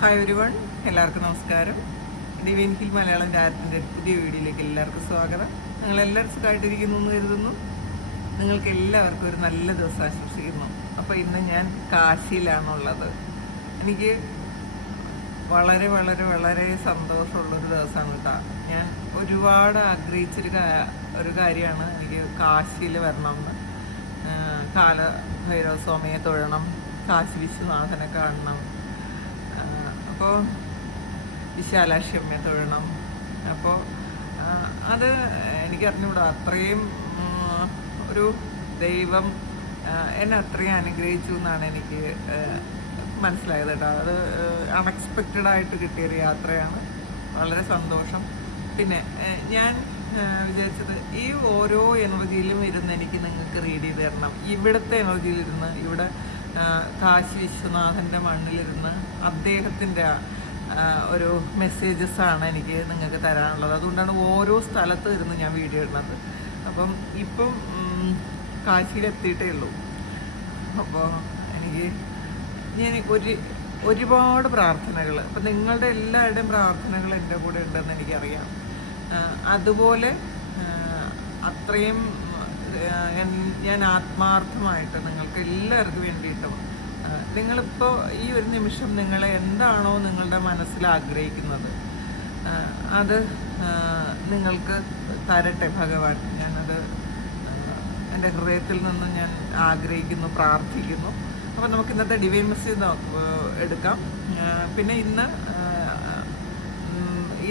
Hi everyone, എല്ലാവർക്കും നമസ്കാരം. Divine hill Malayalam ചാനലിൻ്റെ പുതിയ വീഡിയോയിലേക്ക് എല്ലാവർക്കും സ്വാഗതം. നിങ്ങളെല്ലാവരും സുഖമായിട്ടിരിക്കുന്നു എന്ന് കരുതുന്നു. നിങ്ങൾക്ക് എല്ലാവർക്കും ഒരു നല്ല ദിവസം ആശംസിക്കുന്നു. അപ്പോൾ ഇന്ന് ഞാൻ കാശിയിലാണുള്ളത്. എനിക്ക് വളരെ വളരെ വളരെ സന്തോഷമുള്ളൊരു ദിവസമാണ് കേട്ടോ. ഞാൻ ഒരുപാട് ആഗ്രഹിച്ചൊരു കാര്യമാണ് എനിക്ക് കാശിയിൽ വരണമെന്ന്. കാലഭൈരവ സ്വാമിയെ തൊഴണം, കാശി വിശ്വനാഥനെ കാണണം, അപ്പോൾ വിശാലാക്ഷി അമ്മയെ തൊഴണം. അപ്പോൾ അത് എനിക്കറിഞ്ഞൂടാ, അത്രയും ഒരു ദൈവം എന്നെ അത്രയും അനുഗ്രഹിച്ചു എന്നാണ് എനിക്ക് മനസ്സിലായത് കേട്ടോ. അത് അൺഎക്സ്പെക്റ്റഡായിട്ട് കിട്ടിയൊരു യാത്രയാണ്. വളരെ സന്തോഷം. പിന്നെ ഞാൻ വിചാരിച്ചത്, ഈ ഓരോ എനർജിയിലും ഇരുന്ന് എനിക്ക് നിങ്ങൾക്ക് റീഡ് ചെയ്ത് തരണം. ഇവിടുത്തെ എനർജിയിലിരുന്ന്, ഇവിടെ കാശി വിശ്വനാഥൻ്റെ മണ്ണിലിരുന്ന് അദ്ദേഹത്തിൻ്റെ ഒരു മെസ്സേജസാണ് എനിക്ക് നിങ്ങൾക്ക് തരാനുള്ളത്. അതുകൊണ്ടാണ് ഓരോ സ്ഥലത്ത് ഇരുന്ന് ഞാൻ വീഡിയോ ഇടുന്നത്. അപ്പം ഇപ്പം കാശിയിലെത്തിയിട്ടേ ഉള്ളൂ. അപ്പോൾ ഞാൻ ഒരുപാട് പ്രാർത്ഥനകൾ, അപ്പം നിങ്ങളുടെ എല്ലാവരുടെയും പ്രാർത്ഥനകൾ എൻ്റെ കൂടെ ഉണ്ടെന്ന് എനിക്കറിയാം. അതുപോലെ അത്രയും ഞാൻ ആത്മാർത്ഥമായിട്ട് നിങ്ങൾക്ക് എല്ലാവർക്കും വേണ്ടിയിട്ടും, നിങ്ങളിപ്പോൾ ഈ ഒരു നിമിഷം നിങ്ങൾ എന്താണോ നിങ്ങളുടെ മനസ്സിൽ ആഗ്രഹിക്കുന്നത് അത് നിങ്ങൾക്ക് തരട്ടെ ഭഗവാൻ. ഞാനത് എൻ്റെ ഹൃദയത്തിൽ നിന്നും ഞാൻ ആഗ്രഹിക്കുന്നു, പ്രാർത്ഥിക്കുന്നു. അപ്പോൾ നമുക്ക് ഇന്നത്തെ ഡിവൈൻ മെസ്സേജ് എടുക്കാം. പിന്നെ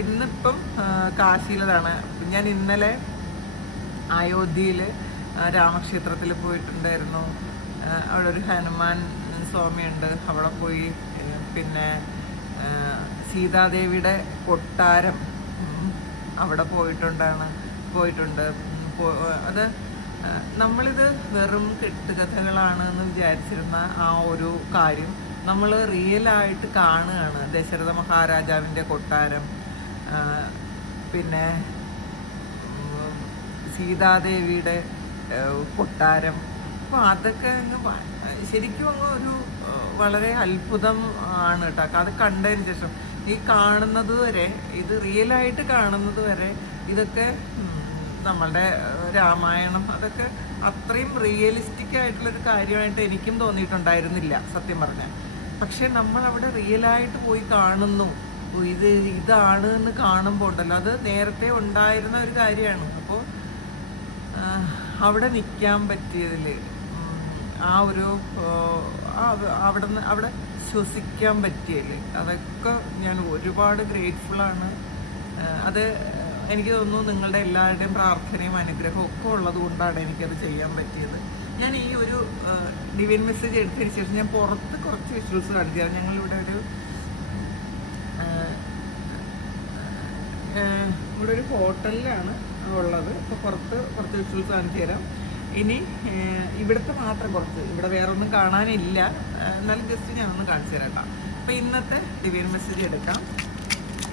ഇന്നിപ്പം കാശിയിലാണ്. ഞാൻ ഇന്നലെ അയോധ്യയിൽ രാമക്ഷേത്രത്തിൽ പോയിട്ടുണ്ടായിരുന്നു. അവിടെ ഒരു ഹനുമാൻ സ്വാമിയുണ്ട്, അവിടെ പോയി. പിന്നെ സീതാദേവിയുടെ കൊട്ടാരം അവിടെ പോയിട്ടുണ്ട്. അത് നമ്മളിത് വെറും കെട്ടുകഥകളാണ് എന്ന് വിചാരിച്ചിരുന്ന ആ ഒരു കാര്യം നമ്മൾ റിയലായിട്ട് കാണുകയാണ്. ദശരഥ മഹാരാജാവിൻ്റെ കൊട്ടാരം, പിന്നെ സീതാദേവിയുടെ കൊട്ടാരം. അപ്പോൾ അതൊക്കെ ശരിക്കും ഒരു വളരെ അത്ഭുതം ആണ് കേട്ടോ. അത് കണ്ടതിന് ശേഷം ഈ കാണുന്നത് വരെ, ഇത് റിയലായിട്ട് കാണുന്നത് വരെ ഇതൊക്കെ നമ്മളുടെ രാമായണം അതൊക്കെ അത്രയും റിയലിസ്റ്റിക് ആയിട്ടുള്ളൊരു കാര്യമായിട്ട് എനിക്കും തോന്നിയിട്ടുണ്ടായിരുന്നില്ല സത്യം പറഞ്ഞാൽ. പക്ഷെ നമ്മളവിടെ റിയലായിട്ട് പോയി കാണുന്നു, ഇതാണ് എന്ന് കാണുമ്പോൾ ഉണ്ടല്ലോ, അത് നേരത്തെ ഉണ്ടായിരുന്ന ഒരു കാര്യമാണ്. അപ്പോൾ അവിടെ നിൽക്കാൻ പറ്റിയതിൽ, അവിടെ ശ്വസിക്കാൻ പറ്റിയതിൽ, അതൊക്കെ ഞാൻ ഒരുപാട് ഗ്രേറ്റ്ഫുള്ളാണ്. അത് എനിക്ക് തോന്നുന്നു നിങ്ങളുടെ എല്ലാവരുടെയും പ്രാർത്ഥനയും അനുഗ്രഹവും ഒക്കെ ഉള്ളത് കൊണ്ടാണ് എനിക്കത് ചെയ്യാൻ പറ്റിയത്. ഞാൻ ഈ ഒരു ഡിവൈൻ മെസ്സേജ് എടുത്തതിന് ശേഷം ഞാൻ പുറത്ത് കുറച്ച് വിഷ്വൽസ് കാണിച്ചു തരാം. ഞങ്ങളിവിടെ ഒരു ഹോട്ടലിലാണ് ഉള്ളത്. അപ്പോൾ പുറത്ത് കുറച്ച് വിഷ്വൽസ് കാണിച്ചു തരാം. ഇനി ഇവിടുത്തെ മാത്രം കുറച്ച്, ഇവിടെ വേറെ ഒന്നും കാണാനില്ല, എന്നാലും ജസ്റ്റ് ഞാനൊന്ന് കാണിച്ചു തരാം കേട്ടോ. അപ്പോൾ ഇന്നത്തെ ഡിവൈൻ മെസ്സേജ് എടുക്കാം.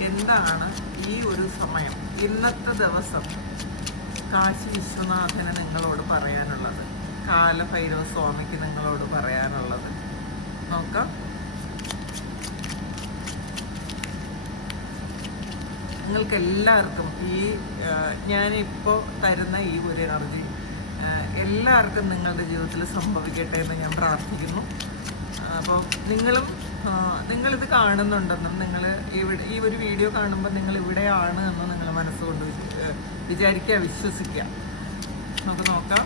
എന്താണ് ഈ ഒരു സമയം, ഇന്നത്തെ ദിവസം കാശി വിശ്വനാഥന് നിങ്ങളോട് പറയാനുള്ളത്, കാലഭൈരവ സ്വാമിക്ക് നിങ്ങളോട് പറയാനുള്ളത് നോക്കാം. നിങ്ങൾക്ക് എല്ലാവർക്കും ഞാനിപ്പോൾ തരുന്ന ഈ ഒരു എനർജി എല്ലാവർക്കും നിങ്ങളുടെ ജീവിതത്തിൽ സംഭവിക്കട്ടെ എന്ന് ഞാൻ പ്രാർത്ഥിക്കുന്നു. അപ്പോൾ നിങ്ങളിത് കാണുന്നുണ്ടെന്നും, ഈ ഒരു വീഡിയോ കാണുമ്പോൾ നിങ്ങൾ ഇവിടെയാണ് എന്ന് നിങ്ങൾ മനസ്സുകൊണ്ട് വിചാരിക്കുക, വിശ്വസിക്കുക. നമുക്ക് നോക്കാം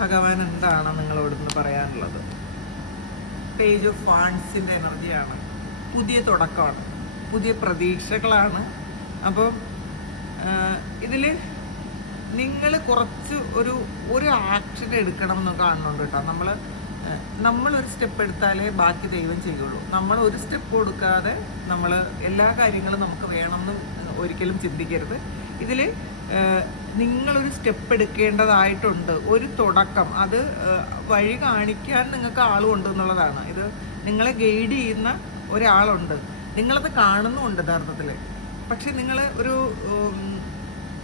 ഭഗവാൻ എന്താണ് നിങ്ങളോടൊന്ന് പറയാനുള്ളത്. പേജ് ഓഫ് വാൻസിൻ്റെ എനർജിയാണ്. പുതിയ തുടക്കമാണ്, പുതിയ പ്രതീക്ഷകളാണ്. അപ്പം ഇതിൽ നിങ്ങൾ കുറച്ച് ഒരു ആക്ഷൻ എടുക്കണം എന്ന് കാണുന്നുണ്ട് കേട്ടോ. നമ്മളൊരു സ്റ്റെപ്പ് എടുത്താലേ ബാക്കി ദൈവം ചെയ്യുള്ളൂ. നമ്മൾ ഒരു സ്റ്റെപ്പ് കൊടുക്കാതെ നമ്മൾ എല്ലാ കാര്യങ്ങളും നമുക്ക് വേണമെന്ന് ഒരിക്കലും ചിന്തിക്കരുത്. ഇതിൽ നിങ്ങളൊരു സ്റ്റെപ്പ് എടുക്കേണ്ടതായിട്ടുണ്ട്, ഒരു തുടക്കം. അത് വഴി കാണിക്കാൻ നിങ്ങൾക്ക് ആളുണ്ട് എന്നുള്ളതാണ്. ഇത് നിങ്ങളെ ഗൈഡ് ചെയ്യുന്ന ഒരാളുണ്ട്, നിങ്ങളത് കാണുന്നുമുണ്ട് യഥാർത്ഥത്തിൽ. പക്ഷെ നിങ്ങൾ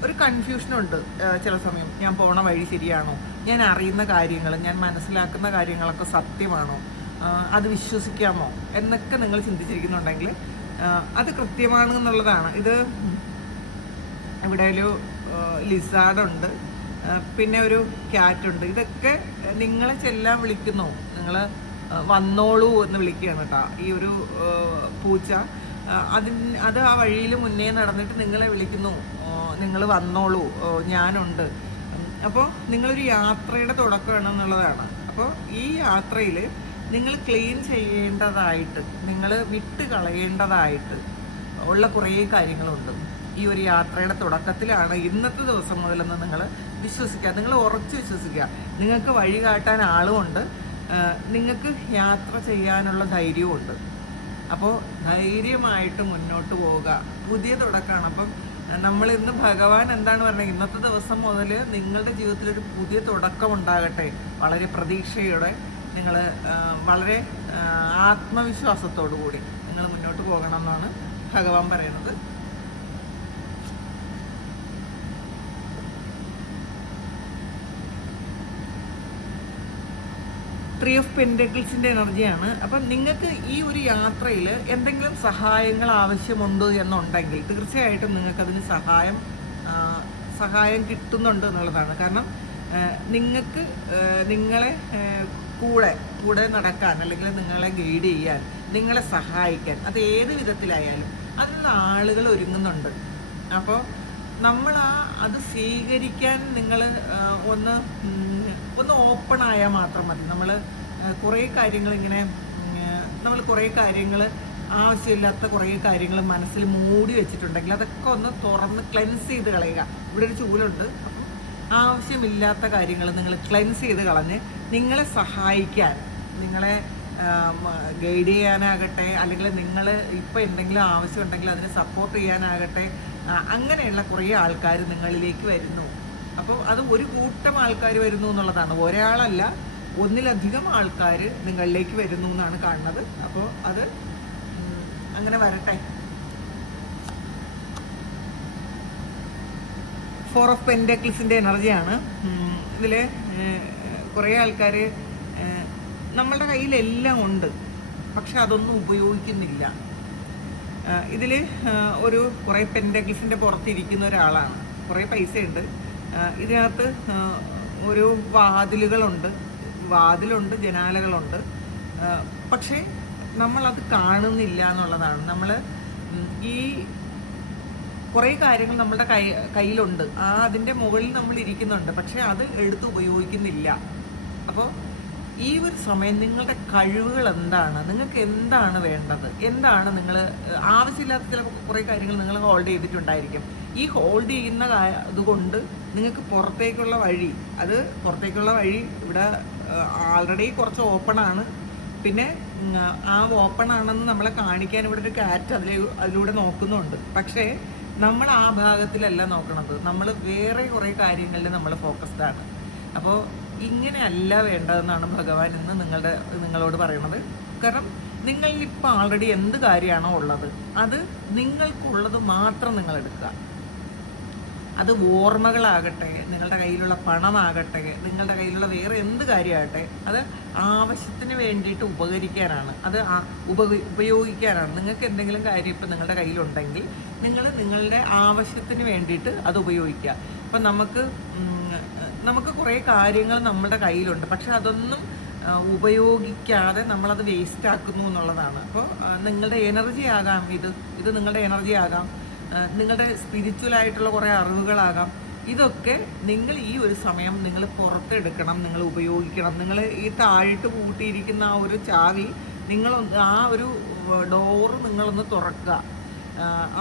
ഒരു കൺഫ്യൂഷനുണ്ട് ചില സമയം. ഞാൻ പോണ വഴി ശരിയാണോ, ഞാൻ അറിയുന്ന കാര്യങ്ങൾ, ഞാൻ മനസ്സിലാക്കുന്ന കാര്യങ്ങളൊക്കെ സത്യമാണോ, അത് വിശ്വസിക്കാമോ എന്നൊക്കെ നിങ്ങൾ ചിന്തിച്ചിരിക്കുന്നുണ്ടെങ്കിൽ അത് കൃത്യമാണ് എന്നുള്ളതാണ്. ഇത് ഇവിടെ ഒരു ലിസാർഡുണ്ട്, പിന്നെ ഒരു ക്യാറ്റുണ്ട്. ഇതൊക്കെ നിങ്ങളെ ചെല്ലാൻ വിളിക്കുന്നു, നിങ്ങൾ വന്നോളൂ എന്ന് വിളിക്കുകയാണ് കേട്ടോ. ഈ ഒരു പൂച്ച അത് ആ വഴിയിൽ മുന്നേ നടന്നിട്ട് നിങ്ങളെ വിളിക്കുന്നു, നിങ്ങൾ വന്നോളൂ, ഞാനുണ്ട്. അപ്പോൾ നിങ്ങളൊരു യാത്രയുടെ തുടക്കമാണ് എന്നുള്ളതാണ്. അപ്പോൾ ഈ യാത്രയിൽ നിങ്ങൾ ക്ലീൻ ചെയ്യേണ്ടതായിട്ട്, നിങ്ങൾ വിട്ട് കളയേണ്ടതായിട്ട് ഉള്ള കുറേ കാര്യങ്ങളുണ്ട്. ഈ ഒരു യാത്രയുടെ തുടക്കത്തിലാണ്, ഇന്നത്തെ ദിവസം മുതലെന്ന് നിങ്ങൾ വിശ്വസിക്കുക, നിങ്ങൾ ഉറച്ചു വിശ്വസിക്കുക. നിങ്ങൾക്ക് വഴി കാട്ടാൻ ആളുമുണ്ട്, നിങ്ങൾക്ക് യാത്ര ചെയ്യാനുള്ള ധൈര്യവുമുണ്ട്. അപ്പോൾ ധൈര്യമായിട്ട് മുന്നോട്ട് പോവുക, പുതിയ തുടക്കമാണ്. അപ്പം നമ്മൾ ഇന്ന് ഭഗവാൻ എന്താണ് പറഞ്ഞത്, ഇന്നത്തെ ദിവസം മുതൽ നിങ്ങളുടെ ജീവിതത്തിലൊരു പുതിയ തുടക്കം ഉണ്ടാകട്ടെ. വളരെ പ്രതീക്ഷയോടെ നിങ്ങൾ വളരെ ആത്മവിശ്വാസത്തോടു കൂടി നിങ്ങൾ മുന്നോട്ട് പോകണം എന്നാണ് ഭഗവാൻ പറയുന്നത്. ത്രീ ഓഫ് പെൻറ്റക്കിൾസിൻ്റെ എനർജിയാണ്. അപ്പം നിങ്ങൾക്ക് ഈ ഒരു യാത്രയിൽ എന്തെങ്കിലും സഹായങ്ങൾ ആവശ്യമുണ്ട് എന്നുണ്ടെങ്കിൽ തീർച്ചയായിട്ടും നിങ്ങൾക്കതിന് സഹായം കിട്ടുന്നുണ്ട് എന്നുള്ളതാണ്. കാരണം നിങ്ങൾക്ക് നിങ്ങളെ കൂടെ നടക്കാൻ, അല്ലെങ്കിൽ നിങ്ങളെ ഗൈഡ് ചെയ്യാൻ, നിങ്ങളെ സഹായിക്കാൻ, അത് ഏത് വിധത്തിലായാലും അതിനുള്ള ആളുകൾ ഒരുങ്ങുന്നുണ്ട്. അപ്പോൾ നമ്മൾ അത് സ്വീകരിക്കാൻ നിങ്ങൾ ഒന്ന് ഓപ്പൺ ആയാൽ മാത്രം മതി. നമ്മൾ കുറേ കാര്യങ്ങൾ ആവശ്യമില്ലാത്ത കുറേ കാര്യങ്ങൾ മനസ്സിൽ മൂടി വെച്ചിട്ടുണ്ടെങ്കിൽ അതൊക്കെ ഒന്ന് തുറന്ന് ക്ലെൻസ് ചെയ്ത് കളയുക. ഇവിടെ ഒരു ചൂലുണ്ട്. അപ്പം ആവശ്യമില്ലാത്ത കാര്യങ്ങൾ നിങ്ങൾ ക്ലെൻസ് ചെയ്ത് കളഞ്ഞ് നിങ്ങളെ സഹായിക്കാൻ, നിങ്ങളെ ഗൈഡ് ചെയ്യാനാകട്ടെ, അല്ലെങ്കിൽ നിങ്ങൾ ഇപ്പോൾ എന്തെങ്കിലും ആവശ്യമുണ്ടെങ്കിൽ അതിനെ സപ്പോർട്ട് ചെയ്യാനാകട്ടെ, അങ്ങനെയുള്ള കുറേ ആൾക്കാർ നിങ്ങളിലേക്ക് വരുന്നു. അപ്പോൾ അത് ഒരു കൂട്ടം ആൾക്കാർ വരുന്നു എന്നുള്ളതാണ്, ഒരാളല്ല, ഒന്നിലധികം ആൾക്കാർ നിങ്ങളിലേക്ക് വരുന്നു എന്നാണ് കാണുന്നത്. അപ്പോൾ അത് അങ്ങനെ വരട്ടെ. 4 ഓഫ് പെൻറ്റക്കിൾസിൻ്റെ എനർജിയാണ്. ഇതിൽ കുറേ ആൾക്കാർ നമ്മളുടെ കയ്യിലെല്ലാം ഉണ്ട്, പക്ഷെ അതൊന്നും ഉപയോഗിക്കുന്നില്ല. ഇതിൽ കുറേ പെൻറ്റക്കിൾസിൻ്റെ പുറത്തിരിക്കുന്ന ഒരാളാണ്, കുറേ പൈസയുണ്ട്. ഇതിനകത്ത് ഒരു വാതിലുണ്ട്, ജനാലകളുണ്ട്, പക്ഷേ നമ്മളത് കാണുന്നില്ല എന്നുള്ളതാണ്. നമ്മൾ ഈ കുറേ കാര്യങ്ങൾ നമ്മളുടെ കയ്യിലുണ്ട്, അതിൻ്റെ മുകളിൽ നമ്മൾ ഇരിക്കുന്നുണ്ട്, പക്ഷേ അത് എടുത്ത് ഉപയോഗിക്കുന്നില്ല. അപ്പോൾ ഈ ഒരു സമയം നിങ്ങളുടെ കഴിവുകൾ എന്താണ്, നിങ്ങൾക്ക് എന്താണ് വേണ്ടത്, എന്താണ് നിങ്ങൾ ആവശ്യമില്ലാത്ത ചില കുറേ കാര്യങ്ങൾ നിങ്ങൾ ഹോൾഡ് ചെയ്തിട്ടുണ്ടായിരിക്കും. ഈ ഹോൾഡ് ചെയ്യുന്ന അതുകൊണ്ട് നിങ്ങൾക്ക് പുറത്തേക്കുള്ള വഴി ഇവിടെ ആൾറെഡി കുറച്ച് ഓപ്പണാണ്. പിന്നെ ആ ഓപ്പൺ ആണെന്ന് നമ്മളെ കാണിക്കാൻ ഇവിടെ ഒരു കാറ്റ് അതിലൂടെ നോക്കുന്നുണ്ട്. പക്ഷേ നമ്മൾ ആ ഭാഗത്തിലല്ല നോക്കണത്, നമ്മൾ വേറെ കുറേ കാര്യങ്ങളിൽ നമ്മൾ ഫോക്കസ്ഡ് ആണ്. അപ്പോൾ ഇങ്ങനെയല്ല വേണ്ടതെന്നാണ് ഭഗവാൻ ഇന്ന് നിങ്ങളോട് പറയണത്. കാരണം നിങ്ങളിപ്പോൾ ആൾറെഡി എന്ത് കാര്യമാണോ ഉള്ളത് അത് നിങ്ങൾക്കുള്ളത് മാത്രം നിങ്ങൾ എടുക്കുക. അത് ഓർമ്മകളാകട്ടെ, നിങ്ങളുടെ കയ്യിലുള്ള പണമാകട്ടെ, നിങ്ങളുടെ കയ്യിലുള്ള വേറെ എന്ത് കാര്യമാകട്ടെ, അത് ആവശ്യത്തിന് വേണ്ടിയിട്ട് ഉപകരിക്കാനാണ്, അത് ഉപയോഗിക്കാനാണ്. നിങ്ങൾക്ക് എന്തെങ്കിലും കാര്യം ഇപ്പം നിങ്ങളുടെ കയ്യിലുണ്ടെങ്കിൽ നിങ്ങളുടെ ആവശ്യത്തിന് വേണ്ടിയിട്ട് അത് ഉപയോഗിക്കുക. ഇപ്പം നമുക്ക് കുറേ കാര്യങ്ങൾ നമ്മുടെ കയ്യിലുണ്ട്, പക്ഷെ അതൊന്നും ഉപയോഗിക്കാതെ നമ്മളത് വേസ്റ്റ് ആക്കുന്നു എന്നുള്ളതാണ്. അപ്പോൾ നിങ്ങളുടെ എനർജി ആകാം, ഇത് നിങ്ങളുടെ എനർജി ആകാം, നിങ്ങളുടെ സ്പിരിച്വലായിട്ടുള്ള കുറേ അറിവുകളാകാം. ഇതൊക്കെ നിങ്ങൾ ഈ ഒരു സമയം നിങ്ങൾ പുറത്തെടുക്കണം, നിങ്ങൾ ഉപയോഗിക്കണം. നിങ്ങൾ ഈ താഴിട്ട് കൂട്ടിയിരിക്കുന്ന ആ ഒരു ചാവി ആ ഒരു ഡോറ് നിങ്ങളൊന്ന് തുറക്കുക.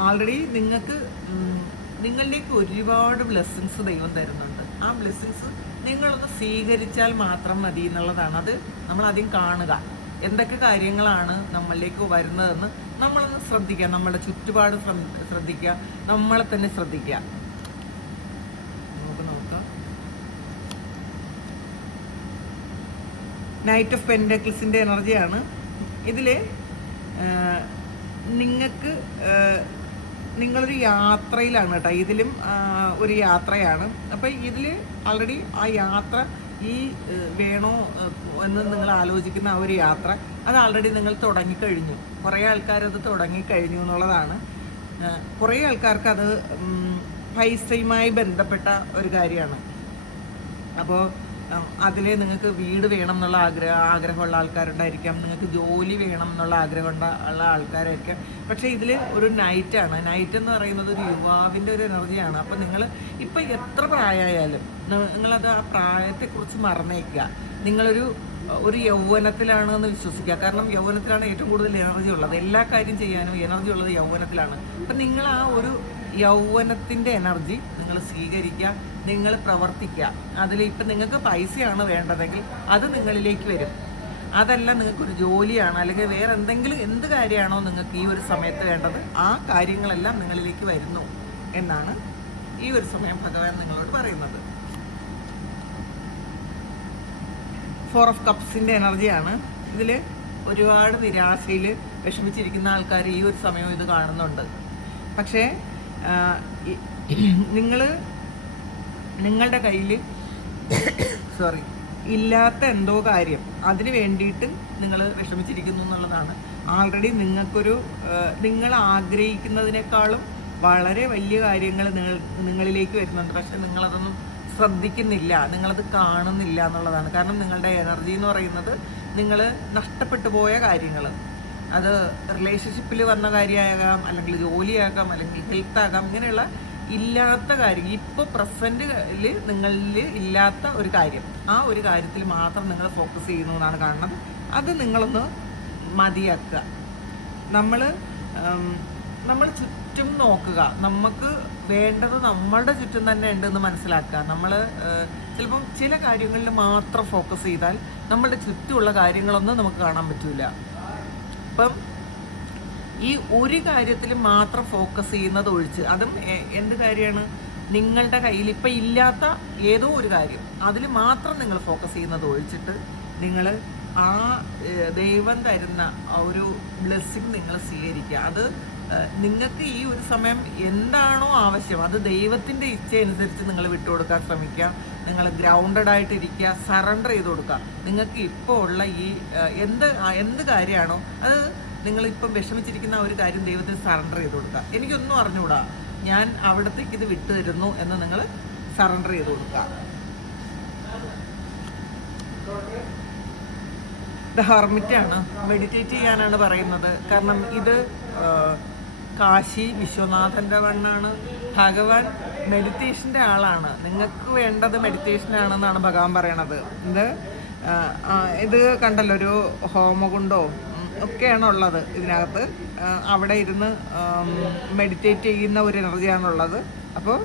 ആൾറെഡി നിങ്ങളിലേക്ക് ഒരുപാട് ബ്ലെസ്സിങ്സ് ദൈവം തരുന്നുണ്ട്. ആ ബ്ലെസ്സിങ്സ് നിങ്ങളൊന്ന് സ്വീകരിച്ചാൽ മാത്രം മതി എന്നുള്ളതാണ്. അത് നമ്മളാദ്യം കാണുക, എന്തൊക്കെ കാര്യങ്ങളാണ് നമ്മളിലേക്ക് വരുന്നതെന്ന് നമ്മളൊന്ന് ശ്രദ്ധിക്കുക, നമ്മുടെ ചുറ്റുപാട് ശ്രദ്ധിക്കുക, നമ്മളെ തന്നെ ശ്രദ്ധിക്കുക. നോക്കാം. നൈറ്റ് ഓഫ് പെൻറ്റക്കിൾസിൻ്റെ എനർജിയാണ്. ഇതിൽ നിങ്ങളൊരു യാത്രയിലാണ് കേട്ടോ. ഇതിലും ഒരു യാത്രയാണ്. അപ്പം ഇതിൽ ആൾറെഡി ആ യാത്ര ഈ വേണോ എന്ന് നിങ്ങൾ ആലോചിക്കുന്ന ആ ഒരു യാത്ര അത് ആൾറെഡി നിങ്ങൾ തുടങ്ങിക്കഴിഞ്ഞു. കുറേ ആൾക്കാരത് തുടങ്ങിക്കഴിഞ്ഞു എന്നുള്ളതാണ്. കുറേ ആൾക്കാർക്ക് അത് പൈസയുമായി ബന്ധപ്പെട്ട ഒരു കാര്യമാണ്. അപ്പോൾ അതിൽ നിങ്ങൾക്ക് വീട് വേണം എന്നുള്ള ആഗ്രഹമുള്ള ആൾക്കാരുണ്ടായിരിക്കാം, നിങ്ങൾക്ക് ജോലി വേണം എന്നുള്ള ഉള്ള ആൾക്കാരായിരിക്കാം. പക്ഷേ ഇതിൽ ഒരു നൈറ്റ് എന്ന് പറയുന്നത് ഒരു യുവാവിൻ്റെ ഒരു എനർജിയാണ്. അപ്പോൾ നിങ്ങൾ ഇപ്പം എത്ര പ്രായമായാലും നിങ്ങളത് ആ പ്രായത്തെക്കുറിച്ച് മറന്നേക്കുക. ഒരു യൗവനത്തിലാണ് എന്ന് വിശ്വസിക്കുക. കാരണം യൗവനത്തിലാണ് ഏറ്റവും കൂടുതൽ എനർജി ഉള്ളത്. എല്ലാ കാര്യം ചെയ്യാനും എനർജി ഉള്ളത് യൗവനത്തിലാണ്. അപ്പം നിങ്ങൾ ആ ഒരു യൗവനത്തിൻ്റെ എനർജി നിങ്ങൾ സ്വീകരിക്കുക, നിങ്ങൾ പ്രവർത്തിക്കുക. അതിൽ ഇപ്പം നിങ്ങൾക്ക് പൈസയാണ് വേണ്ടതെങ്കിൽ അത് നിങ്ങളിലേക്ക് വരും. അതല്ല നിങ്ങൾക്കൊരു ജോലിയാണ് അല്ലെങ്കിൽ വേറെ എന്ത് കാര്യമാണോ നിങ്ങൾക്ക് ഈ ഒരു സമയത്ത് വേണ്ടത്, ആ കാര്യങ്ങളെല്ലാം നിങ്ങളിലേക്ക് വരുന്നു എന്നാണ് ഈ ഒരു സമയം ഭഗവാൻ നിങ്ങളോട് പറയുന്നത്. 4 ഓഫ് കപ്സിൻ്റെ എനർജിയാണ്. ഇതിൽ ഒരുപാട് നിരാശയിൽ വിഷമിച്ചിരിക്കുന്ന ആൾക്കാർ ഈ ഒരു സമയം ഇത് കാണുന്നുണ്ട്. പക്ഷേ നിങ്ങളുടെ കയ്യിൽ ഇല്ലാത്ത എന്തോ കാര്യം അതിന് വേണ്ടിയിട്ട് നിങ്ങൾ വിഷമിച്ചിരിക്കുന്നു എന്നുള്ളതാണ്. ആൾറെഡി നിങ്ങൾ ആഗ്രഹിക്കുന്നതിനേക്കാളും വളരെ വലിയ കാര്യങ്ങൾ നിങ്ങളിലേക്ക് വരുന്നുണ്ട്. പക്ഷെ നിങ്ങളതൊന്നും ശ്രദ്ധിക്കുന്നില്ല, നിങ്ങളത് കാണുന്നില്ല എന്നുള്ളതാണ്. കാരണം നിങ്ങളുടെ എനർജി എന്ന് പറയുന്നത് നിങ്ങൾ നഷ്ടപ്പെട്ടു പോയ കാര്യങ്ങൾ, അത് റിലേഷൻഷിപ്പിൽ വന്ന കാര്യമാകാം, അല്ലെങ്കിൽ ജോലിയാകാം, അല്ലെങ്കിൽ ഹെൽത്ത് ആകാം, ഇങ്ങനെയുള്ള ഇല്ലാത്ത കാര്യം, ഇപ്പോൾ പ്രസൻറ്റിൽ നിങ്ങളിൽ ഇല്ലാത്ത ഒരു കാര്യം, ആ ഒരു കാര്യത്തിൽ മാത്രം നിങ്ങൾ ഫോക്കസ് ചെയ്യുന്നു എന്നാണ് കാണുന്നത്. അത് നിങ്ങളൊന്ന് മതിയാക്കുക. നമ്മൾ ചുറ്റും നോക്കുക, നമുക്ക് വേണ്ടത് നമ്മളുടെ ചുറ്റും തന്നെ ഉണ്ടെന്ന് മനസ്സിലാക്കുക. നമ്മൾ ചിലപ്പം ചില കാര്യങ്ങളിൽ മാത്രം ഫോക്കസ് ചെയ്താൽ നമ്മളുടെ ചുറ്റുമുള്ള കാര്യങ്ങളൊന്നും നമുക്ക് കാണാൻ പറ്റില്ല. അപ്പം ഈ ഒരു കാര്യത്തിൽ മാത്രം ഫോക്കസ് ചെയ്യുന്നത് ഒഴിച്ച്, അതും എന്ത് കാര്യമാണ്, നിങ്ങളുടെ കയ്യിൽ ഇപ്പം ഇല്ലാത്ത ഏതോ ഒരു കാര്യം, അതിൽ മാത്രം നിങ്ങൾ ഫോക്കസ് ചെയ്യുന്നത് ഒഴിച്ചിട്ട് നിങ്ങൾ ആ ദൈവം തരുന്ന ഒരു ബ്ലെസ്സിങ് നിങ്ങൾ സ്വീകരിക്കുക. അത് നിങ്ങൾക്ക് ഈ ഒരു സമയം എന്താണോ ആവശ്യം അത് ദൈവത്തിൻ്റെ ഇച്ഛ അനുസരിച്ച് നിങ്ങൾ വിട്ടുകൊടുക്കാൻ ശ്രമിക്കുക. നിങ്ങൾ ഗ്രൗണ്ടഡ് ആയിട്ടിരിക്കുക, സറണ്ടർ ചെയ്ത് കൊടുക്കുക. നിങ്ങൾക്ക് ഇപ്പോൾ ഉള്ള ഈ എന്ത് കാര്യമാണോ അത് നിങ്ങളിപ്പം വിഷമിച്ചിരിക്കുന്ന ഒരു കാര്യം ദൈവത്തിന് സറണ്ടർ ചെയ്ത് കൊടുക്കുക. എനിക്കൊന്നും അറിഞ്ഞുകൂടാ, ഞാൻ അവിടത്തേക്ക് ഇത് വിട്ടു തരുന്നു എന്ന് നിങ്ങൾ സറണ്ടർ ചെയ്ത് കൊടുക്കുക. ദ ഹെർമിറ്റാണ്, മെഡിറ്റേറ്റ് ചെയ്യാനാണ് പറയുന്നത്. കാരണം ഇത് കാശി വിശ്വനാഥൻ്റെ വണ്ണാണ്. ഭഗവാൻ മെഡിറ്റേഷൻ്റെ ആളാണ്. നിങ്ങൾക്ക് വേണ്ടത് മെഡിറ്റേഷനാണെന്നാണ് ഭഗവാൻ പറയണത്. ഇത് കണ്ടല്ലോ, ഒരു ഹോമകുണ്ടോ ഒക്കെയാണ് ഉള്ളത് ഇതിനകത്ത്. അവിടെ ഇരുന്ന് മെഡിറ്റേറ്റ് ചെയ്യുന്ന ഒരു എനർജിയാണുള്ളത്. അപ്പോൾ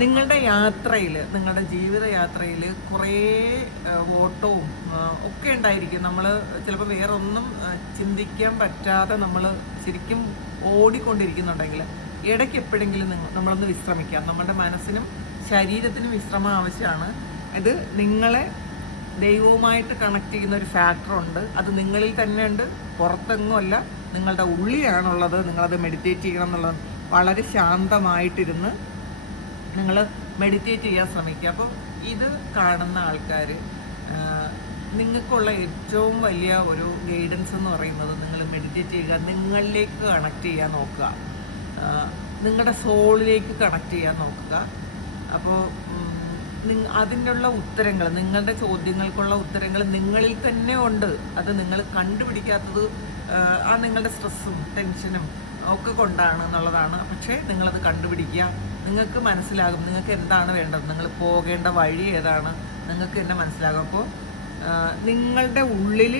നിങ്ങളുടെ യാത്രയിൽ, നിങ്ങളുടെ ജീവിത യാത്രയിൽ കുറേ ഓട്ടവും ഒക്കെ ഉണ്ടായിരിക്കും. നമ്മൾ ചിലപ്പോൾ വേറെ ഒന്നും ചിന്തിക്കാൻ പറ്റാതെ നമ്മൾ ശരിക്കും ഓടിക്കൊണ്ടിരിക്കുന്നുണ്ടെങ്കിൽ ഇടയ്ക്ക് എപ്പോഴെങ്കിലും നമ്മളൊന്ന് വിശ്രമിക്കാം. നമ്മുടെ മനസ്സിനും ശരീരത്തിനും വിശ്രമം ആവശ്യമാണ്. ഇത് നിങ്ങളെ ദൈവവുമായിട്ട് കണക്ട് ചെയ്യുന്ന ഒരു ഫാക്ടറുണ്ട്. അത് നിങ്ങളിൽ തന്നെ ഉണ്ട്, പുറത്തെങ്ങുമല്ല, നിങ്ങളുടെ ഉള്ളിലാണുള്ളത്. നിങ്ങളത് മെഡിറ്റേറ്റ് ചെയ്യണം എന്നുള്ളത്. വളരെ ശാന്തമായിട്ടിരുന്ന് നിങ്ങൾ മെഡിറ്റേറ്റ് ചെയ്യാൻ ശ്രമിക്കുക. അപ്പോൾ ഇത് കാണുന്ന ആൾക്കാർ, നിങ്ങൾക്കുള്ള ഏറ്റവും വലിയ ഒരു ഗൈഡൻസ് എന്ന് പറയുന്നത് നിങ്ങൾ മെഡിറ്റേറ്റ് ചെയ്യുക, നിങ്ങളിലേക്ക് കണക്ട് ചെയ്യാൻ നോക്കുക, നിങ്ങളുടെ സോളിലേക്ക് കണക്ട് ചെയ്യാൻ നോക്കുക. അപ്പോൾ അതിനുള്ള ഉത്തരങ്ങൾ, നിങ്ങളുടെ ചോദ്യങ്ങൾക്കുള്ള ഉത്തരങ്ങൾ നിങ്ങളിൽ തന്നെ ഉണ്ട്. അത് നിങ്ങൾ കണ്ടുപിടിക്കാത്തത് ആ നിങ്ങളുടെ സ്ട്രെസ്സും ടെൻഷനും ഒക്കെ കൊണ്ടാണ് എന്നുള്ളതാണ്. പക്ഷേ നിങ്ങളത് കണ്ടുപിടിക്കുക, നിങ്ങൾക്ക് മനസ്സിലാകും നിങ്ങൾക്ക് എന്താണ് വേണ്ടത്, നിങ്ങൾ പോകേണ്ട വഴി ഏതാണ്, നിങ്ങൾക്ക് തന്നെ മനസ്സിലാകും. അപ്പോൾ നിങ്ങളുടെ ഉള്ളിൽ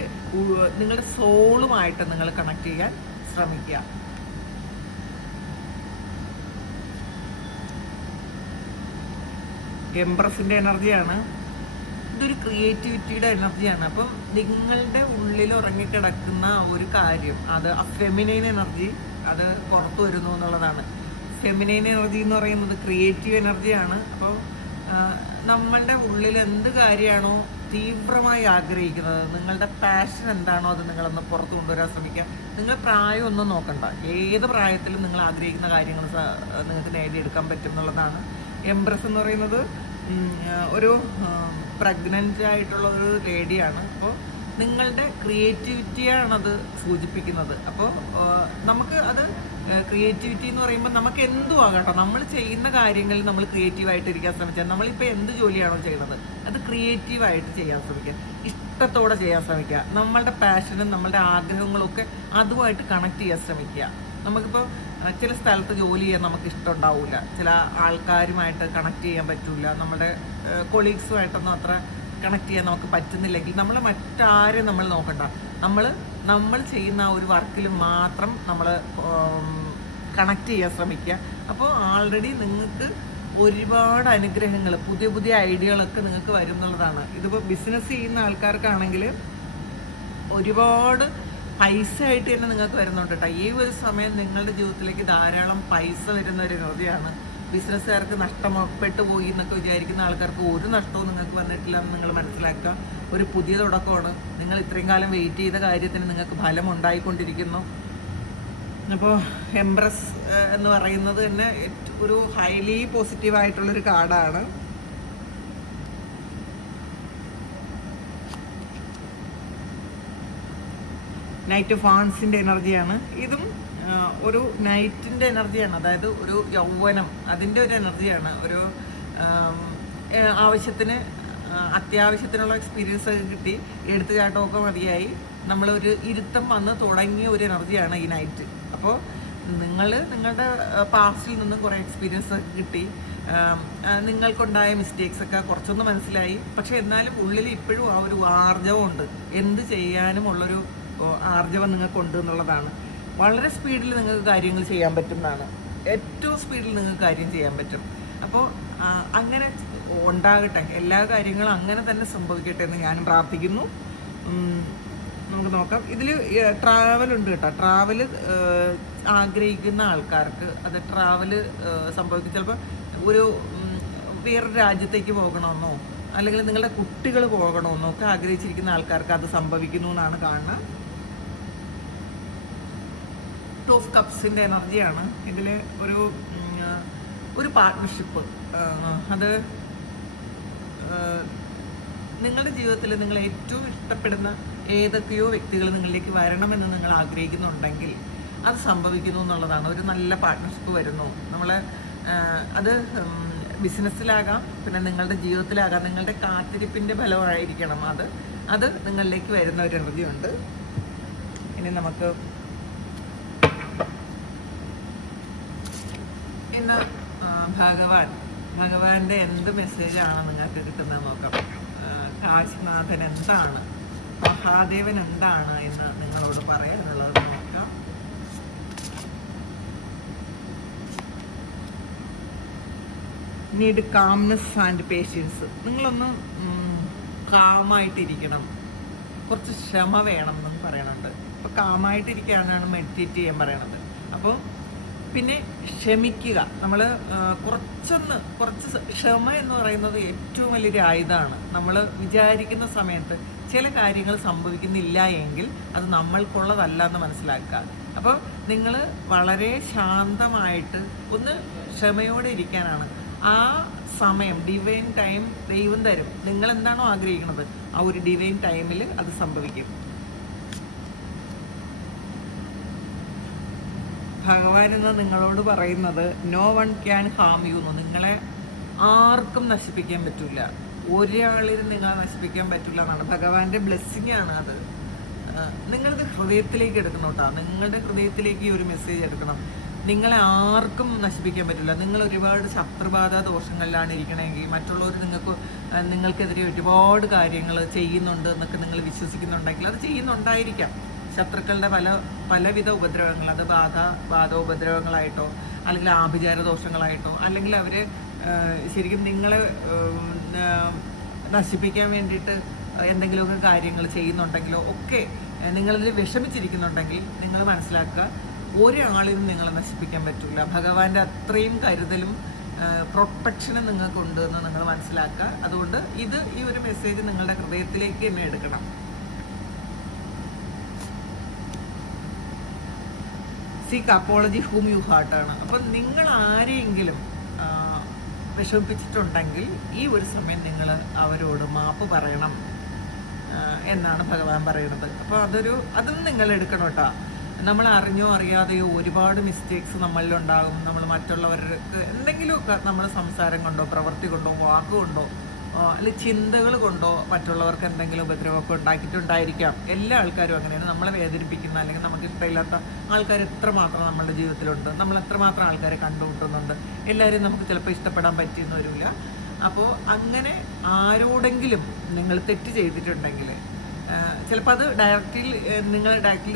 നിങ്ങളുടെ സോളുമായിട്ട് നിങ്ങൾ കണക്ട് ചെയ്യാൻ ശ്രമിക്കുക. എംപ്രസിൻ്റെ എനർജിയാണ്. ഇതൊരു ക്രിയേറ്റിവിറ്റിയുടെ എനർജിയാണ്. അപ്പം നിങ്ങളുടെ ഉള്ളിൽ ഉറങ്ങിക്കിടക്കുന്ന ഒരു കാര്യം, അത് ആ ഫെമിനൈൻ എനർജി അത് പുറത്തു വരുന്നു എന്നുള്ളതാണ്. ഫെമിനൈൻ എനർജി എന്ന് പറയുന്നത് ക്രിയേറ്റീവ് എനർജിയാണ്. അപ്പോൾ നമ്മളുടെ ഉള്ളിൽ എന്ത് കാര്യമാണോ തീവ്രമായി ആഗ്രഹിക്കുന്നത്, നിങ്ങളുടെ പാഷൻ എന്താണോ അത് നിങ്ങളൊന്ന് പുറത്ത് കൊണ്ടുവരാൻ ശ്രമിക്കുക. നിങ്ങൾ പ്രായമൊന്നും നോക്കണ്ട, ഏത് പ്രായത്തിലും നിങ്ങൾ ആഗ്രഹിക്കുന്ന കാര്യങ്ങൾ നിങ്ങൾക്ക് നേടിയെടുക്കാൻ പറ്റും എന്നുള്ളതാണ്. എംപ്രസ് എന്ന് പറയുന്നത് ഒരു പ്രഗ്നൻ്റ് ആയിട്ടുള്ള ഒരു ലേഡിയാണ്. അപ്പോൾ നിങ്ങളുടെ ക്രിയേറ്റിവിറ്റിയാണത് സൂചിപ്പിക്കുന്നത്. അപ്പോൾ നമുക്ക് അത് ക്രിയേറ്റിവിറ്റി എന്ന് പറയുമ്പോൾ നമുക്ക് എന്തും ആകട്ടോ, നമ്മൾ ചെയ്യുന്ന കാര്യങ്ങളിൽ നമ്മൾ ക്രിയേറ്റീവായിട്ട് ഇരിക്കാൻ ശ്രമിച്ചാൽ, നമ്മളിപ്പോൾ എന്ത് ജോലിയാണോ ചെയ്യുന്നത് അത് ക്രിയേറ്റീവായിട്ട് ചെയ്യാൻ ശ്രമിക്കുക, ഇഷ്ടത്തോടെ ചെയ്യാൻ ശ്രമിക്കുക. നമ്മളുടെ പാഷനും നമ്മളുടെ ആഗ്രഹങ്ങളും ഒക്കെ അതുമായിട്ട് കണക്ട് ചെയ്യാൻ ശ്രമിക്കുക. നമുക്കിപ്പോൾ ചില സ്ഥലത്ത് ജോലി ചെയ്യാൻ നമുക്ക് ഇഷ്ടമുണ്ടാവില്ല, ചില ആൾക്കാരുമായിട്ട് കണക്ട് ചെയ്യാൻ പറ്റില്ല, നമ്മുടെ കൊളീഗ്സുമായിട്ടൊന്നും അത്ര കണക്ട് ചെയ്യാൻ നമുക്ക് പറ്റുന്നില്ലെങ്കിൽ നമ്മൾ മറ്റാരും നമ്മൾ നോക്കണ്ട, നമ്മൾ ചെയ്യുന്ന ആ ഒരു വർക്കിൽ മാത്രം നമ്മൾ കണക്ട് ചെയ്യാൻ ശ്രമിക്കുക. അപ്പോൾ ആൾറെഡി നിങ്ങൾക്ക് ഒരുപാട് അനുഗ്രഹങ്ങൾ, പുതിയ പുതിയ ഐഡിയകളൊക്കെ നിങ്ങൾക്ക് വരും എന്നുള്ളതാണ്. ഇതിപ്പോൾ ബിസിനസ് ചെയ്യുന്ന ആൾക്കാർക്കാണെങ്കിൽ ഒരുപാട് പൈസ ആയിട്ട് തന്നെ നിങ്ങൾക്ക് വരുന്നുണ്ട് കേട്ടോ. ഈ ഒരു സമയം നിങ്ങളുടെ ജീവിതത്തിലേക്ക് ധാരാളം പൈസ വരുന്ന ഒരു എനർജിയാണ്. ബിസിനസ്സുകാർക്ക് നഷ്ടപ്പെട്ടു പോയി എന്നൊക്കെ വിചാരിക്കുന്ന ആൾക്കാർക്ക് ഒരു നഷ്ടവും നിങ്ങൾക്ക് വന്നിട്ടില്ല എന്ന് നിങ്ങൾ മനസ്സിലാക്കുക. ഒരു പുതിയ തുടക്കമാണ്. നിങ്ങൾ ഇത്രയും കാലം വെയിറ്റ് ചെയ്ത കാര്യത്തിന് നിങ്ങൾക്ക് ഫലം ഉണ്ടായിക്കൊണ്ടിരിക്കുന്നു. അപ്പോൾ എംപ്രസ് എന്ന് പറയുന്നത് തന്നെ ഒരു ഹൈലി പോസിറ്റീവായിട്ടുള്ളൊരു കാർഡാണ്. നൈറ്റ് ഓഫ് വാൻസിൻ്റെ എനർജിയാണ്. ഇതും ഒരു നൈറ്റിൻ്റെ എനർജിയാണ്, അതായത് ഒരു യൗവനം, അതിൻ്റെ ഒരു എനർജിയാണ്. ഒരു ആവശ്യത്തിന് അത്യാവശ്യത്തിനുള്ള എക്സ്പീരിയൻസ് ഒക്കെ കിട്ടി, എടുത്തുചാട്ടമൊക്കെ മതിയായി നമ്മളൊരു ഇരുത്തം വന്ന് തുടങ്ങിയ ഒരു എനർജിയാണ് ഈ നൈറ്റ്. അപ്പോൾ നിങ്ങളുടെ പാസ്റ്റിൽ നിന്നും കുറേ എക്സ്പീരിയൻസ് ഒക്കെ കിട്ടി, നിങ്ങൾക്കുണ്ടായ മിസ്റ്റേക്സ് ഒക്കെ കുറച്ചൊന്ന് മനസ്സിലായി. പക്ഷെ എന്നാലും ഉള്ളിൽ ഇപ്പോഴും ആ ഒരു ആർജവമുണ്ട്, എന്ത് ചെയ്യാനും ഉള്ളൊരു ആർജവം നിങ്ങൾക്കുണ്ട് എന്നുള്ളതാണ്. വളരെ സ്പീഡിൽ നിങ്ങൾക്ക് കാര്യങ്ങൾ ചെയ്യാൻ പറ്റുന്നതാണ്, ഏറ്റവും സ്പീഡിൽ നിങ്ങൾക്ക് കാര്യം ചെയ്യാൻ പറ്റും. അപ്പോൾ അങ്ങനെ ഉണ്ടാകട്ടെ, എല്ലാ കാര്യങ്ങളും അങ്ങനെ തന്നെ സംഭവിക്കട്ടെ എന്ന് ഞാനും പ്രാർത്ഥിക്കുന്നു. നമുക്ക് നോക്കാം. ഇതിൽ ട്രാവൽ ഉണ്ട് കേട്ടോ. ട്രാവൽ ആഗ്രഹിക്കുന്ന ആൾക്കാർക്ക് അത് ട്രാവൽ സംഭവിക്കും. ചിലപ്പോൾ ഒരു വേറൊരു രാജ്യത്തേക്ക് പോകണമെന്നോ അല്ലെങ്കിൽ നിങ്ങളുടെ കുട്ടികൾ പോകണമെന്നോ ഒക്കെ ആഗ്രഹിച്ചിരിക്കുന്ന ആൾക്കാർക്ക് അത് സംഭവിക്കുന്നു എന്നാണ് കാണുന്നത്. ടു ഓഫ് കപ്സിൻ്റെ എനർജിയാണ് ഇതിൽ. ഒരു പാർട്ട്ണർഷിപ്പ്, അത് നിങ്ങളുടെ ജീവിതത്തിൽ നിങ്ങൾ ഏറ്റവും ഇഷ്ടപ്പെടുന്ന ഏതൊക്കെയോ വ്യക്തികൾ നിങ്ങളിലേക്ക് വരണമെന്ന് നിങ്ങൾ ആഗ്രഹിക്കുന്നുണ്ടെങ്കിൽ അത് സംഭവിക്കുന്നു എന്നുള്ളതാണ്. ഒരു നല്ല പാർട്ട്ണർഷിപ്പ് വരുന്നു. അത് ബിസിനസ്സിലാകാം, പിന്നെ നിങ്ങളുടെ ജീവിതത്തിലാകാം. നിങ്ങളുടെ കാത്തിരിപ്പിൻ്റെ ഫലമായിരിക്കണം അത് നിങ്ങളിലേക്ക് വരുന്ന ഒരു എനർജി ഉണ്ട്. ഇനി നമുക്ക് ഇന്ന് ഭഗവാന്റെ എന്ത് മെസ്സേജാണ് നിങ്ങൾക്ക് കിട്ടുന്നത് നോക്കാം. കാശിനാഥൻ എന്താണ്, മഹാദേവൻ എന്താണ് എന്ന് നിങ്ങളോട് പറയാനുള്ളത് നോക്കാം. Need calmness and patience. നിങ്ങളൊന്ന് കാമായിട്ടിരിക്കണം, കുറച്ച് ക്ഷമ വേണം എന്ന് പറയണുണ്ട്. അപ്പോൾ കാമായിട്ടിരിക്കാനാണ് മെഡിറ്റേറ്റ് ചെയ്യാൻ പറയണത്. അപ്പോൾ പിന്നെ ക്ഷമിക്കുക. നമ്മൾ കുറച്ച് ക്ഷമ എന്ന് പറയുന്നത് ഏറ്റവും വലിയൊരു ആയുധമാണ്. നമ്മൾ വിചാരിക്കുന്ന സമയത്ത് ചില കാര്യങ്ങൾ സംഭവിക്കുന്നില്ല എങ്കിൽ അത് നമ്മൾക്കുള്ളതല്ല എന്ന് മനസ്സിലാക്കുക. അപ്പോൾ നിങ്ങൾ വളരെ ശാന്തമായിട്ട് ഒന്ന് ക്ഷമയോടെ ഇരിക്കാനാണ്. ആ സമയം ഡിവൈൻ ടൈം ദൈവം തരും. നിങ്ങൾ എന്താണോ ആഗ്രഹിക്കുന്നത് ആ ഒരു ഡിവൈൻ ടൈമിൽ അത് സംഭവിക്കും. ഭഗവാൻ എന്ന് നിങ്ങളോട് പറയുന്നത് no one can harm you എന്ന്. നിങ്ങളെ ആർക്കും നശിപ്പിക്കാൻ പറ്റില്ല, ഒരാളിനും നിങ്ങളെ നശിപ്പിക്കാൻ പറ്റില്ല എന്നാണ് ഭഗവാന്റെ ബ്ലെസ്സിങ് ആണ് അത്. നിങ്ങളുടെ ഹൃദയത്തിലേക്ക് എടുക്കണം കേട്ടോ. നിങ്ങളുടെ ഹൃദയത്തിലേക്ക് ഈ ഒരു മെസ്സേജ് എടുക്കണം. നിങ്ങളെ ആർക്കും നശിപ്പിക്കാൻ പറ്റില്ല. നിങ്ങൾ ഒരുപാട് ശത്രുബാധ ദോഷങ്ങളിലാണ് ഇരിക്കണമെങ്കിൽ, മറ്റുള്ളവർ നിങ്ങൾക്കെതിരെ ഒരുപാട് കാര്യങ്ങൾ ചെയ്യുന്നുണ്ട് എന്നൊക്കെ നിങ്ങൾ വിശ്വസിക്കുന്നുണ്ടെങ്കിൽ അത് ചെയ്യുന്നുണ്ടായിരിക്കാം. ശത്രുക്കളുടെ പലവിധ ഉപദ്രവങ്ങൾ, അത് ബാധോപദ്രവങ്ങളായിട്ടോ അല്ലെങ്കിൽ ആഭിചാര ദോഷങ്ങളായിട്ടോ അല്ലെങ്കിൽ അവർ ശരിക്കും നിങ്ങളെ നശിപ്പിക്കാൻ വേണ്ടിയിട്ട് എന്തെങ്കിലുമൊക്കെ കാര്യങ്ങൾ ചെയ്യുന്നുണ്ടെങ്കിലോ ഒക്കെ നിങ്ങളിതിൽ വിഷമിച്ചിരിക്കുന്നുണ്ടെങ്കിൽ നിങ്ങൾ മനസ്സിലാക്കുക, ഒരാളിനും നിങ്ങളെ നശിപ്പിക്കാൻ പറ്റില്ല. ഭഗവാന്റെ അത്രയും കരുതലും പ്രൊട്ടക്ഷനും നിങ്ങൾക്കുണ്ട് എന്ന് നിങ്ങൾ മനസ്സിലാക്കുക. അതുകൊണ്ട് ഈ ഒരു മെസ്സേജ് നിങ്ങളുടെ ഹൃദയത്തിലേക്ക് തന്നെ എടുക്കണം. Seek apology whom you heart ആണ്. അപ്പം നിങ്ങൾ ആരെയെങ്കിലും വിഷമിപ്പിച്ചിട്ടുണ്ടെങ്കിൽ ഈ ഒരു സമയം നിങ്ങൾ അവരോട് മാപ്പ് പറയണം എന്നാണ് ഭഗവാൻ പറയുന്നത്. അപ്പോൾ അതും നിങ്ങൾ എടുക്കണം കേട്ടോ. നമ്മൾ അറിഞ്ഞോ അറിയാതെയോ ഒരുപാട് മിസ്റ്റേക്സ് നമ്മളിലുണ്ടാകും. നമ്മൾ മറ്റുള്ളവർക്ക് എന്തെങ്കിലുമൊക്കെ നമ്മൾ സംസാരം കൊണ്ടോ പ്രവൃത്തി കൊണ്ടോ വാക്കുകൊണ്ടോ അല്ലെങ്കിൽ ചിന്തകൾ കൊണ്ടോ മറ്റുള്ളവർക്ക് എന്തെങ്കിലും ഉപദ്രവമൊക്കെ ഉണ്ടാക്കിയിട്ടുണ്ടായിരിക്കാം. എല്ലാ ആൾക്കാരും അങ്ങനെയാണ്. നമ്മളെ വേദനിപ്പിക്കുന്ന അല്ലെങ്കിൽ നമുക്ക് ഇഷ്ടമില്ലാത്ത ആൾക്കാർ എത്രമാത്രം നമ്മുടെ ജീവിതത്തിലുണ്ട്, നമ്മൾ എത്രമാത്രം ആൾക്കാരെ കണ്ടുമുട്ടുന്നുണ്ട്. എല്ലാവരും നമുക്ക് ചിലപ്പോൾ ഇഷ്ടപ്പെടാൻ പറ്റിയെന്ന് വരില്ല. അപ്പോൾ അങ്ങനെ ആരോടെങ്കിലും നിങ്ങൾ തെറ്റ് ചെയ്തിട്ടുണ്ടെങ്കിൽ, ചിലപ്പോൾ അത് ഡയറക്റ്റ്ലി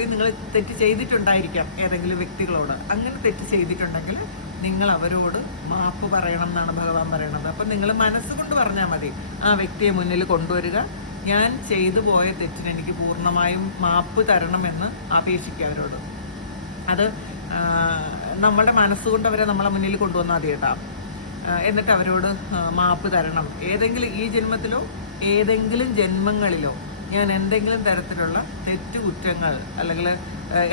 നിങ്ങൾ തെറ്റ് ചെയ്തിട്ടുണ്ടായിരിക്കാം ഏതെങ്കിലും വ്യക്തികളോട്. അങ്ങനെ തെറ്റ് ചെയ്തിട്ടുണ്ടെങ്കിൽ നിങ്ങൾ അവരോട് മാപ്പ് പറയണം എന്നാണ് ഭഗവാൻ പറയണത്. അപ്പം നിങ്ങൾ മനസ്സുകൊണ്ട് പറഞ്ഞാൽ മതി. ആ വ്യക്തിയെ മുന്നിൽ കൊണ്ടുവരിക, ഞാൻ ചെയ്തു പോയ തെറ്റിന് എനിക്ക് പൂർണ്ണമായും മാപ്പ് തരണമെന്ന് അപേക്ഷിക്കുക അവരോട്. അത് നമ്മുടെ മനസ്സുകൊണ്ട് അവരെ നമ്മളെ മുന്നിൽ കൊണ്ടുവന്നാൽ മതി കേട്ടോ. എന്നിട്ട് അവരോട് മാപ്പ് തരണം. ഏതെങ്കിലും ഈ ജന്മത്തിലോ ഏതെങ്കിലും ജന്മങ്ങളിലോ ഞാൻ എന്തെങ്കിലും തരത്തിലുള്ള തെറ്റുകുറ്റങ്ങൾ അല്ലെങ്കിൽ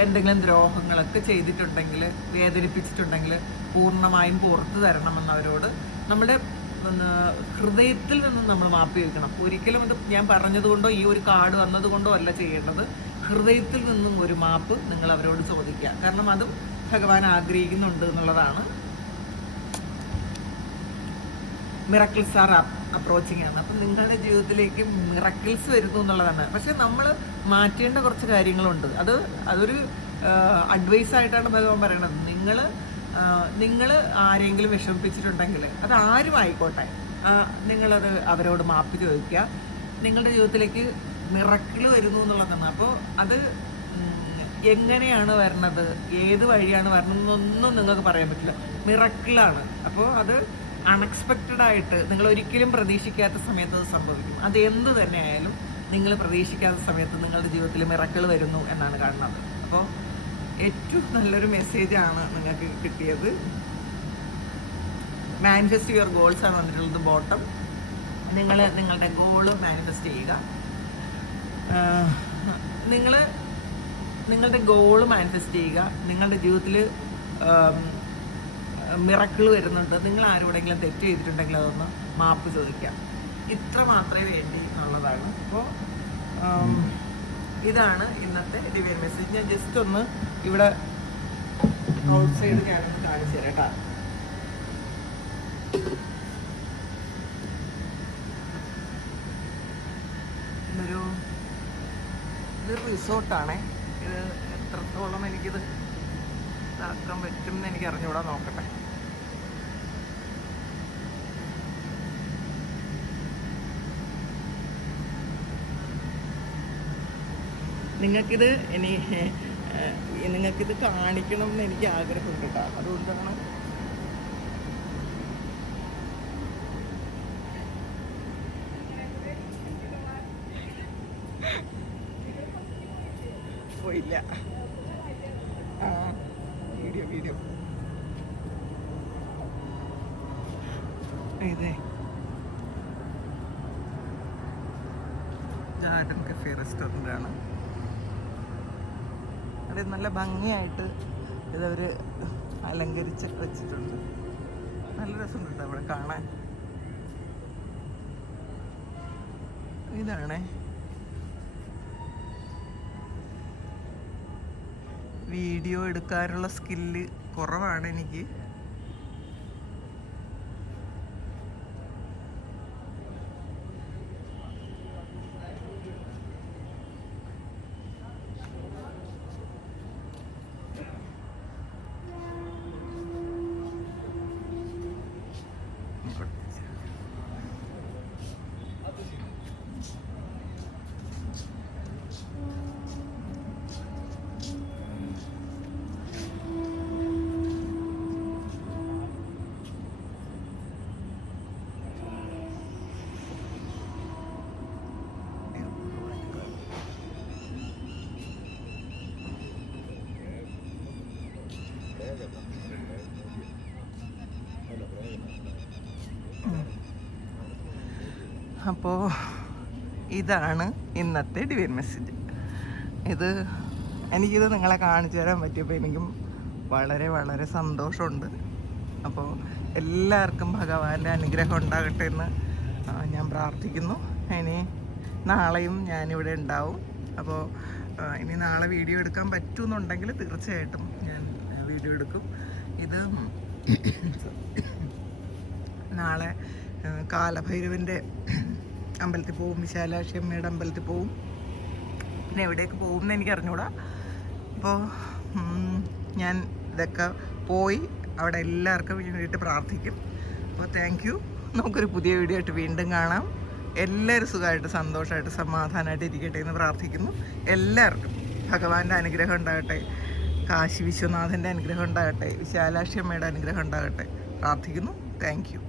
എന്തെങ്കിലും ദ്രോഹങ്ങളൊക്കെ ചെയ്തിട്ടുണ്ടെങ്കിൽ, വേദനിപ്പിച്ചിട്ടുണ്ടെങ്കിൽ പൂർണ്ണമായും പുറത്തു തരണമെന്നവരോട് നമ്മുടെ ഹൃദയത്തിൽ നിന്നും നമ്മൾ മാപ്പ് ചോദിക്കണം. ഒരിക്കലും ഇത് ഞാൻ പറഞ്ഞതുകൊണ്ടോ ഈ ഒരു കാർഡ് വന്നതുകൊണ്ടോ അല്ല ചെയ്യേണ്ടത്. ഹൃദയത്തിൽ നിന്നും ഒരു മാപ്പ് നിങ്ങൾ അവരോട് ചോദിക്കുക. കാരണം അതും ഭഗവാൻ ആഗ്രഹിക്കുന്നുണ്ട് എന്നുള്ളതാണ്. മിറക്കിൾസ് ആർ അപ്രോച്ചിങ് ആണ്. അപ്പം നിങ്ങളുടെ ജീവിതത്തിലേക്ക് മിറക്കിൾസ് വരുന്നു എന്നുള്ളതാണ്. പക്ഷെ നമ്മൾ മാറ്റേണ്ട കുറച്ച് കാര്യങ്ങളുണ്ട്. അതൊരു അഡ്വൈസ് ആയിട്ടാണ് ഭഗവാൻ പറയണത്. നിങ്ങൾ ആരെങ്കിലും വിഷമിപ്പിച്ചിട്ടുണ്ടെങ്കിൽ അത് ആരും ആയിക്കോട്ടെ, നിങ്ങളത് അവരോട് മാപ്പ് ചോദിക്കുക. നിങ്ങളുടെ ജീവിതത്തിലേക്ക് മിറക്കിൾ വരുന്നു എന്നുള്ളതാണ്. അപ്പോൾ അത് എങ്ങനെയാണ് വരണത്, ഏത് വഴിയാണ് വരണമെന്നൊന്നും നിങ്ങൾക്ക് പറയാൻ പറ്റില്ല. മിറക്കിളാണ്. അപ്പോൾ അത് അൺഎക്സ്പെക്റ്റഡ് ആയിട്ട് നിങ്ങൾ ഒരിക്കലും പ്രതീക്ഷിക്കാത്ത സമയത്ത് അത് സംഭവിക്കും. അത് എന്ത് തന്നെ ആയാലും നിങ്ങൾ പ്രതീക്ഷിക്കാത്ത സമയത്ത് നിങ്ങളുടെ ജീവിതത്തിൽ മിറക്കിൾ വരുന്നു എന്നാണ് കാണുന്നത്. അപ്പോൾ ഏറ്റവും നല്ലൊരു മെസ്സേജാണ് നിങ്ങൾക്ക് കിട്ടിയത്. മാനിഫെസ്റ്റ് യുവർ ഗോൾസ് ആണ് വന്നിട്ടുള്ളത് ബോട്ടം. നിങ്ങളുടെ ഗോള് മാനിഫെസ്റ്റ് ചെയ്യുക. നിങ്ങളുടെ ഗോള് മാനിഫെസ്റ്റ് ചെയ്യുക. നിങ്ങളുടെ ജീവിതത്തിൽ മിറക്കിൾ വരുന്നുണ്ട്. നിങ്ങൾ ആരോടെങ്കിലും തെറ്റ് ചെയ്തിട്ടുണ്ടെങ്കിൽ അതൊന്ന് മാപ്പ് ചോദിക്കാം. ഇത്ര മാത്രമേ വേണ്ടി എന്നുള്ളതാണ്. അപ്പോൾ ഇതാണ് ഇന്നത്തെ ഡിവൈൻ മെസ്സേജ്. ഞാൻ ജസ്റ്റ് ഒന്ന് ഇവിടെ ഔട്ട് സൈഡ് ഞാനൊന്ന് കാണിച്ചു തരാം കേട്ടോ. ഇതൊരു റിസോർട്ടാണേ. ഇത് എത്രത്തോളം എനിക്കിത് ഇതാക്കാൻ പറ്റും എന്ന് എനിക്ക് അറിഞ്ഞുകൂടാ. നോക്കട്ടെ. നിങ്ങൾക്കിത് കാണിക്കണം എന്ന് എനിക്ക് ആഗ്രഹമുണ്ട് കേട്ടോ. അതുകൊണ്ടാണ് പോയില്ല. വീഡിയോ ഇതേ ഗാർഡൻ കഫേ റെസ്റ്റോറൻ്റ് ആണ്. അത് നല്ല ഭംഗിയായിട്ട് ഇതവർ അലങ്കരിച്ച് വെച്ചിട്ടുണ്ട്. നല്ല രസമുണ്ട് അവിടെ കാണാൻ. ഇതാണേ വീഡിയോ എടുക്കാനുള്ള സ്കില്ല് കുറവാണ് എനിക്ക്. അപ്പോൾ ഇതാണ് ഇന്നത്തെ ഡിവൈൻ മെസ്സേജ്. എനിക്കിത് നിങ്ങളെ കാണിച്ചു തരാൻ പറ്റിയപ്പോൾ എനിക്കും വളരെ വളരെ സന്തോഷമുണ്ട്. അപ്പോൾ എല്ലാവർക്കും ഭഗവാന്റെ അനുഗ്രഹം ഉണ്ടാകട്ടെ എന്ന് ഞാൻ പ്രാർത്ഥിക്കുന്നു. ഇനി നാളെയും ഞാനിവിടെ ഉണ്ടാവും. അപ്പോൾ ഇനി നാളെ വീഡിയോ എടുക്കാൻ പറ്റുമെന്നുണ്ടെങ്കിൽ തീർച്ചയായിട്ടും ഞാൻ വീഡിയോ എടുക്കും. ഇത് നാളെ കാലഭൈരവൻ്റെ അമ്പലത്തിൽ പോവും, വിശാലാക്ഷി അമ്മയുടെ അമ്പലത്തിൽ പോവും. പിന്നെ എവിടേക്ക് പോകും എന്ന് എനിക്ക് അറിഞ്ഞൂടാ. അപ്പോൾ ഞാൻ ഇതൊക്കെ പോയി അവിടെ എല്ലാവർക്കും വേണ്ടിയിട്ട് പ്രാർത്ഥിക്കും. അപ്പോൾ താങ്ക് യു. നമുക്കൊരു പുതിയ വീഡിയോ ആയിട്ട് വീണ്ടും കാണാം. എല്ലാവരും സുഖമായിട്ട് സന്തോഷമായിട്ട് സമാധാനമായിട്ട് ഇരിക്കട്ടെ എന്ന് പ്രാർത്ഥിക്കുന്നു. എല്ലാവർക്കും ഭഗവാന്റെ അനുഗ്രഹം ഉണ്ടാകട്ടെ, കാശി വിശ്വനാഥൻ്റെ അനുഗ്രഹം ഉണ്ടാകട്ടെ, വിശാലാക്ഷി അമ്മയുടെ അനുഗ്രഹം ഉണ്ടാകട്ടെ പ്രാർത്ഥിക്കുന്നു. Thank you.